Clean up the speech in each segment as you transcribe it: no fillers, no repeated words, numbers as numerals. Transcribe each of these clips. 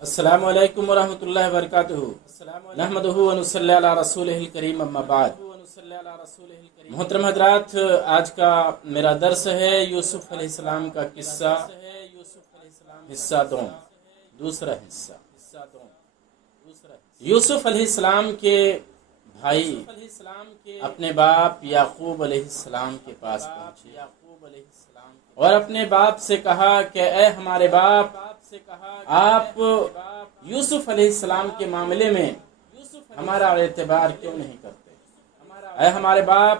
السلام علیکم ورحمۃ اللہ وبرکاتہ۔ نحمدہ و نصلی علی رسولہ الکریم، اما بعد۔ محترم حضرات، آج کا میرا درس ہے یوسف علیہ السلام کا قصہ، حصہ دوسرا حصہ۔ یوسف علیہ السلام کے بھائی اپنے باپ یعقوب علیہ السلام کے پاس پہنچے اور اپنے باپ سے کہا کہ اے ہمارے باپ، آپ یوسف علیہ السلام کے معاملے میں ہمارا اعتبار کیوں نہیں کرتے؟ اے ہمارے باپ،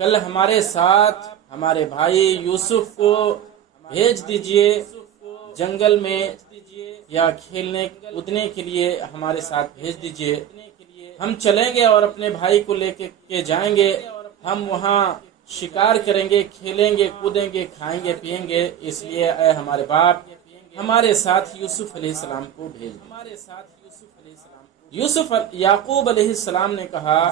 کل ہمارے ساتھ ہمارے بھائی یوسف کو بھیج دیجئے جنگل میں، یا کھیلنے کودنے کے لیے ہمارے ساتھ بھیج دیجئے۔ ہم چلیں گے اور اپنے بھائی کو لے کے جائیں گے، ہم وہاں شکار کریں گے، کھیلیں گے، کودیں گے، کھائیں گے، پیئیں گے، اس لیے اے ہمارے باپ ہمارے ساتھ یوسف علیہ السلام کو بھیج دیں۔ یعقوب علیہ السلام نے کہا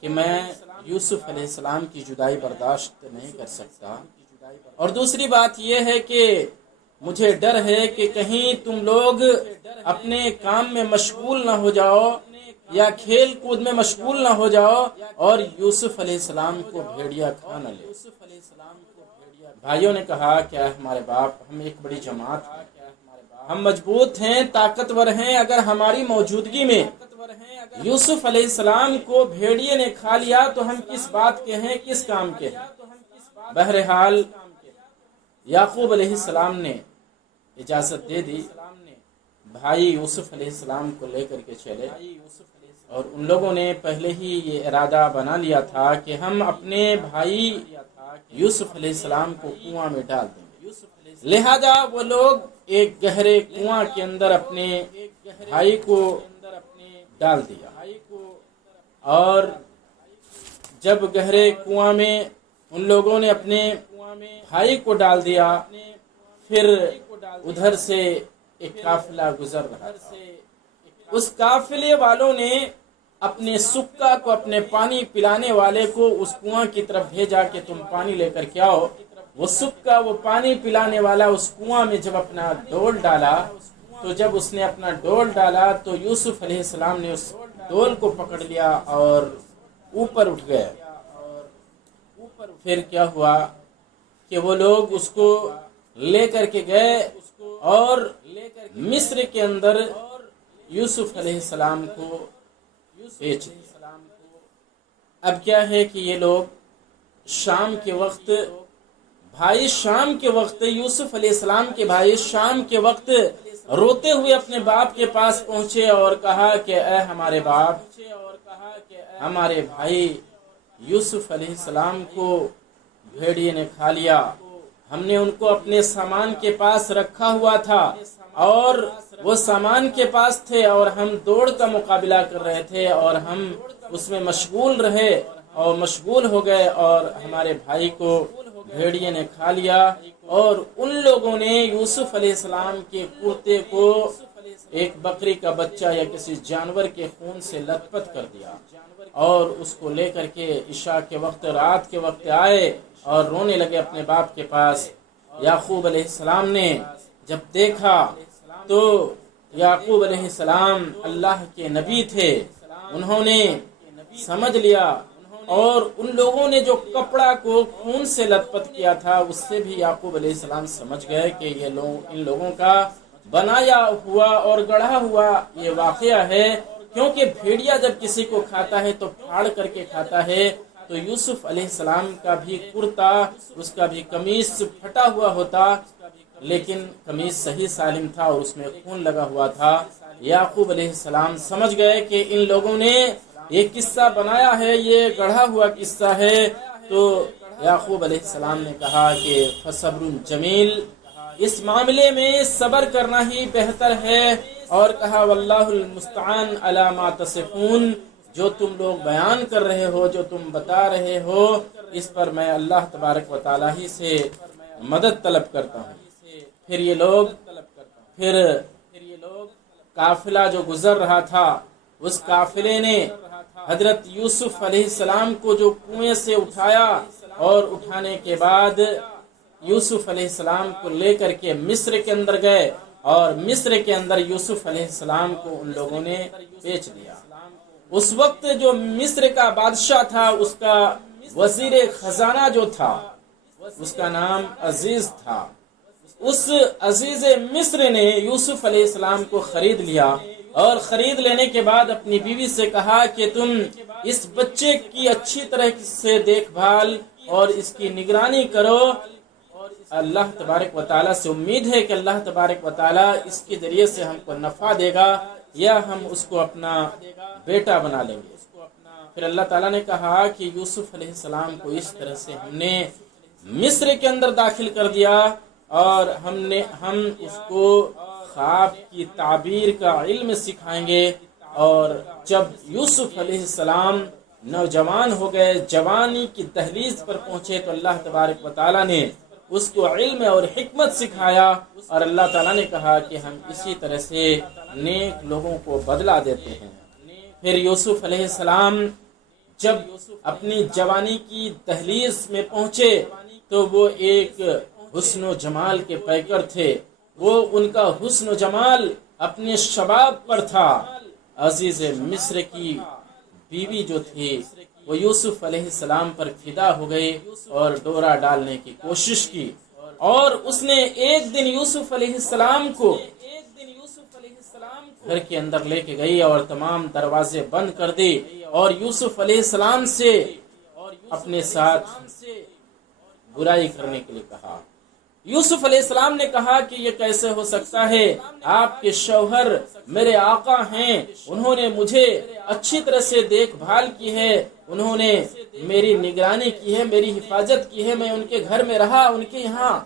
کہ میں یوسف علیہ السلام کی جدائی برداشت نہیں کر سکتا، اور دوسری بات یہ ہے کہ مجھے ڈر ہے کہ کہیں تم لوگ اپنے کام میں مشغول نہ ہو جاؤ یا کھیل کود میں مشغول نہ ہو جاؤ اور یوسف علیہ السلام کو بھیڑیا کھا نہ لے۔ بھائیوں نے کہا کہ ہمارے باپ، ہم ایک بڑی جماعت ہیں، ہم مضبوط ہیں، طاقتور ہیں، اگر ہماری موجودگی میں یوسف علیہ السلام کو بھیڑیے نے کھا لیا تو ہم کس بات کے ہیں، کس کام کے ہیں؟ بہرحال یعقوب علیہ السلام نے اجازت دے دی، بھائی یوسف علیہ السلام کو لے کر کے چلے، اور ان لوگوں نے پہلے ہی یہ ارادہ بنا لیا تھا کہ ہم اپنے بھائی یوسف علیہ السلام کو کنواں میں ڈال دیں گے، لہذا وہ لوگ ایک گہرے کنواں کے اندر اپنے بھائی کو ڈال دیا، اور جب گہرے کنواں میں ان لوگوں نے اپنے بھائی کو ڈال دیا، پھر ادھر سے ایک قافلہ گزر رہا تھا، اس قافلے والوں نے اپنے سکا کو، اپنے پانی پلانے والے کو اس کنواں کی طرف بھیجا کہ تم پانی لے کر کے آؤ۔ وہ سکا، وہ پانی پلانے والا اس کنواں میں جب اپنا ڈول ڈالا، تو جب اس نے اپنا ڈول ڈالا تو یوسف علیہ السلام نے اس ڈول کو پکڑ لیا اور اوپر اٹھ گئے۔ پھر کیا ہوا کہ وہ لوگ اس کو لے کر کے گئے اور مصر کے اندر یوسف علیہ السلام کو بیچ دیا۔ اب کیا ہے کہ یہ لوگ شام کے وقت، بھائی شام کے وقت، یوسف علیہ السلام کے بھائی شام کے وقت روتے ہوئے اپنے باپ کے پاس پہنچے اور کہا کہ اے ہمارے باپ، ہمارے بھائی یوسف علیہ السلام کو بھیڑیے نے کھا لیا، ہم نے ان کو اپنے سامان کے پاس رکھا ہوا تھا اور وہ سامان کے پاس تھے، اور ہم دوڑ کا مقابلہ کر رہے تھے اور ہم اس میں مشغول رہے اور مشغول ہو گئے، اور ہمارے بھائی کو بھیڑیے نے کھا لیا، اور ان لوگوں نے یوسف علیہ السلام کے کرتے کو ایک بکری کا بچہ یا کسی جانور کے خون سے لت پت کر دیا، اور اس کو لے کر کے عشاء کے وقت، رات کے وقت آئے اور رونے لگے اپنے باپ کے پاس۔ یعقوب علیہ السلام نے جب دیکھا تو یعقوب علیہ السلام اللہ کے نبی تھے، انہوں نے سمجھ لیا، اور ان لوگوں نے جو کپڑا کو خون سے لت پت کیا تھا اس سے بھی یعقوب علیہ السلام سمجھ گئے کہ یہ لوگ، ان لوگوں کا بنایا ہوا اور گڑھا ہوا یہ واقعہ ہے، کیونکہ بھیڑیا جب کسی کو کھاتا ہے تو پھاڑ کر کے کھاتا ہے، تو یوسف علیہ السلام کا بھی کرتا، اس کا بھی قمیص پھٹا ہوا ہوتا، لیکن قمیص صحیح سالم تھا اور اس میں خون لگا ہوا تھا۔ یعقوب علیہ السلام سمجھ گئے کہ ان لوگوں نے یہ قصہ بنایا ہے، یہ گڑھا ہوا قصہ ہے، تو یعقوب علیہ السلام نے کہا کہ فصبر جمیل، اس معاملے میں صبر کرنا ہی بہتر ہے، اور کہا واللہ المستعان علی ما تصفون، جو تم لوگ بیان کر رہے ہو، جو تم بتا رہے ہو، اس پر میں اللہ تبارک و تعالی ہی سے مدد طلب کرتا ہوں۔ پھر یہ لوگ قافلہ جو گزر رہا تھا، اس قافلے نے حضرت یوسف علیہ السلام کو جو کنویں سے اٹھایا، اور اٹھانے کے بعد یوسف علیہ السلام کو لے کر کے مصر کے اندر گئے، اور مصر کے اندر یوسف علیہ السلام کو ان لوگوں نے بیچ دیا۔ اس وقت جو مصر کا بادشاہ تھا، اس کا وزیر خزانہ جو تھا، اس کا نام عزیز تھا۔ اس عزیز مصر نے یوسف علیہ السلام کو خرید لیا، اور خرید لینے کے بعد اپنی بیوی سے کہا کہ تم اس بچے کی اچھی طرح سے دیکھ بھال اور اس کی نگرانی کرو۔ اللہ تبارک و تعالیٰ سے امید ہے کہ اللہ تبارک و تعالیٰ اس کے ذریعے سے ہم کو نفع دے گا، یا ہم اس کو اپنا بیٹا بنا لیں گے۔ پھر اللہ تعالیٰ نے کہا کہ یوسف علیہ السلام کو اس طرح سے ہم نے مصر کے اندر داخل کر دیا، اور ہم اس کو خواب کی تعبیر کا علم سکھائیں گے۔ اور جب یوسف علیہ السلام نوجوان ہو گئے، جوانی کی دہلیز پر پہنچے، تو اللہ تبارک و تعالیٰ نے اس کو علم اور حکمت سکھایا، اور اللہ تعالیٰ نے کہا کہ ہم اسی طرح سے نیک لوگوں کو بدلہ دیتے ہیں۔ پھر یوسف علیہ السلام جب اپنی جوانی کی دہلیز میں پہنچے تو وہ ایک حسن و جمال کے پیکر تھے، وہ ان کا حسن و جمال اپنے شباب پر تھا۔ عزیز مصر کی بیوی جو تھی وہ یوسف علیہ السلام پر فدا ہو گئی اور ڈورا ڈالنے کی کوشش کی، اور اس نے ایک دن یوسف علیہ السلام کو گھر کے اندر لے کے گئی اور تمام دروازے بند کر دی، اور یوسف علیہ السلام سے اپنے ساتھ برائی کرنے کے لیے کہا۔ یوسف علیہ السلام نے کہا کہ یہ کیسے ہو سکتا ہے، آپ کے شوہر میرے آقا ہیں، انہوں نے مجھے اچھی طرح سے دیکھ بھال کی ہے، انہوں نے میری نگرانی کی ہے، میری حفاظت کی ہے، میں ان کے گھر میں رہا، ان کے یہاں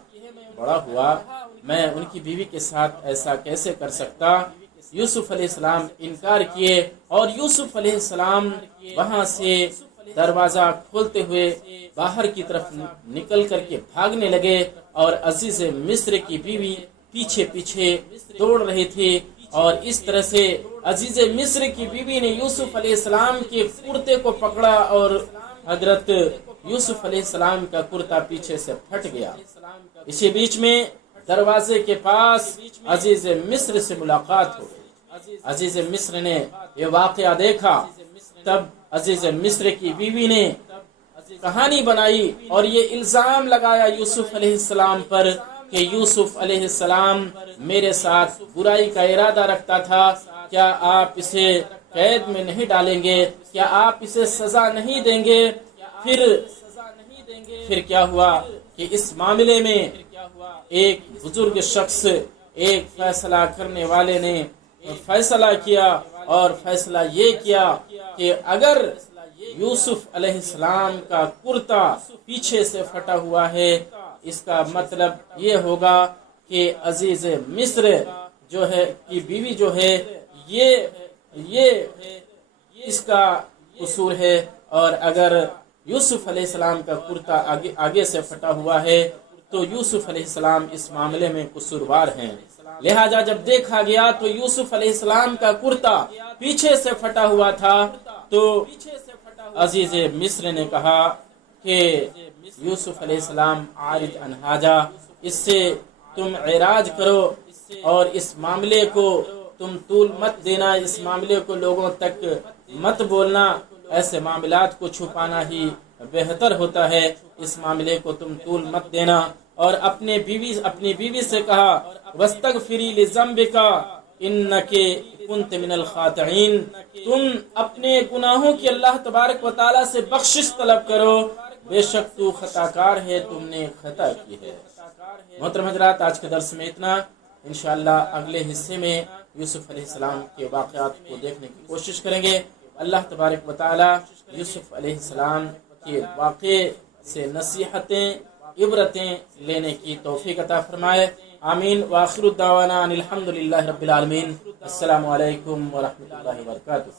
بڑا ہوا، میں ان کی بیوی کے ساتھ ایسا کیسے کر سکتا۔ یوسف علیہ السلام انکار کیے، اور یوسف علیہ السلام وہاں سے دروازہ کھولتے ہوئے باہر کی طرف نکل کر کے بھاگنے لگے، اور عزیز مصر کی بیوی پیچھے پیچھے دوڑ رہی تھی، اور اس طرح سے عزیز مصر کی بیوی نے یوسف علیہ السلام کے کرتے کو پکڑا، اور حضرت یوسف علیہ السلام کا کرتا پیچھے سے پھٹ گیا۔ اسی بیچ میں دروازے کے پاس عزیز مصر سے ملاقات ہو گئی۔ عزیز مصر نے یہ واقعہ دیکھا، تب عزیز مصر کی بیوی نے کہانی بنائی اور یہ الزام لگایا یوسف علیہ السلام پر کہ یوسف علیہ السلام میرے ساتھ برائی کا ارادہ رکھتا تھا، کیا آپ اسے قید میں نہیں ڈالیں گے، کیا آپ اسے سزا نہیں دیں گے؟ پھر کیا ہوا کہ اس معاملے میں ایک بزرگ شخص، ایک فیصلہ کرنے والے نے فیصلہ کیا، اور فیصلہ یہ کیا کہ اگر یوسف علیہ السلام کا کرتا پیچھے سے پھٹا ہوا ہے، اس کا مطلب یہ ہوگا کہ عزیز مصر جو ہے کی بیوی جو ہے یہ اس کا قصور ہے، اور اگر یوسف علیہ السلام کا کرتا آگے سے پھٹا ہوا ہے تو یوسف علیہ السلام اس معاملے میں قصوروار ہیں۔ لہذا جب دیکھا گیا تو یوسف علیہ السلام کا کرتا پیچھے سے پھٹا ہوا تھا، تو عزیز مصر نے کہا کہ یوسف علیہ السلام عارض عن حاجہ، اس سے تم اعراض کرو، اور اس معاملے کو تم طول مت دینا، اس معاملے کو لوگوں تک مت بولنا، ایسے معاملات کو چھپانا ہی بہتر ہوتا ہے، اس معاملے کو تم طول مت دینا۔ اور اپنی بیوی سے کہا وَاسْتَغْفِرِي لِذَنْبِكَ إِنَّكِ كُنْتِ مِنَ الْخَاطِئِينَ، تم اپنے گناہوں کی اللہ تبارک و تعالیٰ سے بخشش طلب کرو، بے شک تو خطا کار ہے، تم نے خطا کی ہے۔ محترم حضرات، آج کے درس میں اتنا، انشاءاللہ اگلے حصے میں یوسف علیہ السلام کے واقعات کو دیکھنے کی کوشش کریں گے۔ اللہ تبارک و تعالیٰ یوسف علیہ السلام کے واقعے سے نصیحتیں، عبرتیں لینے کی توفیق عطا فرمائے۔ آمین۔ وآخر الدعوانا ان الحمد للہ رب العالمین۔ السلام علیکم ورحمۃ اللہ وبرکاتہ۔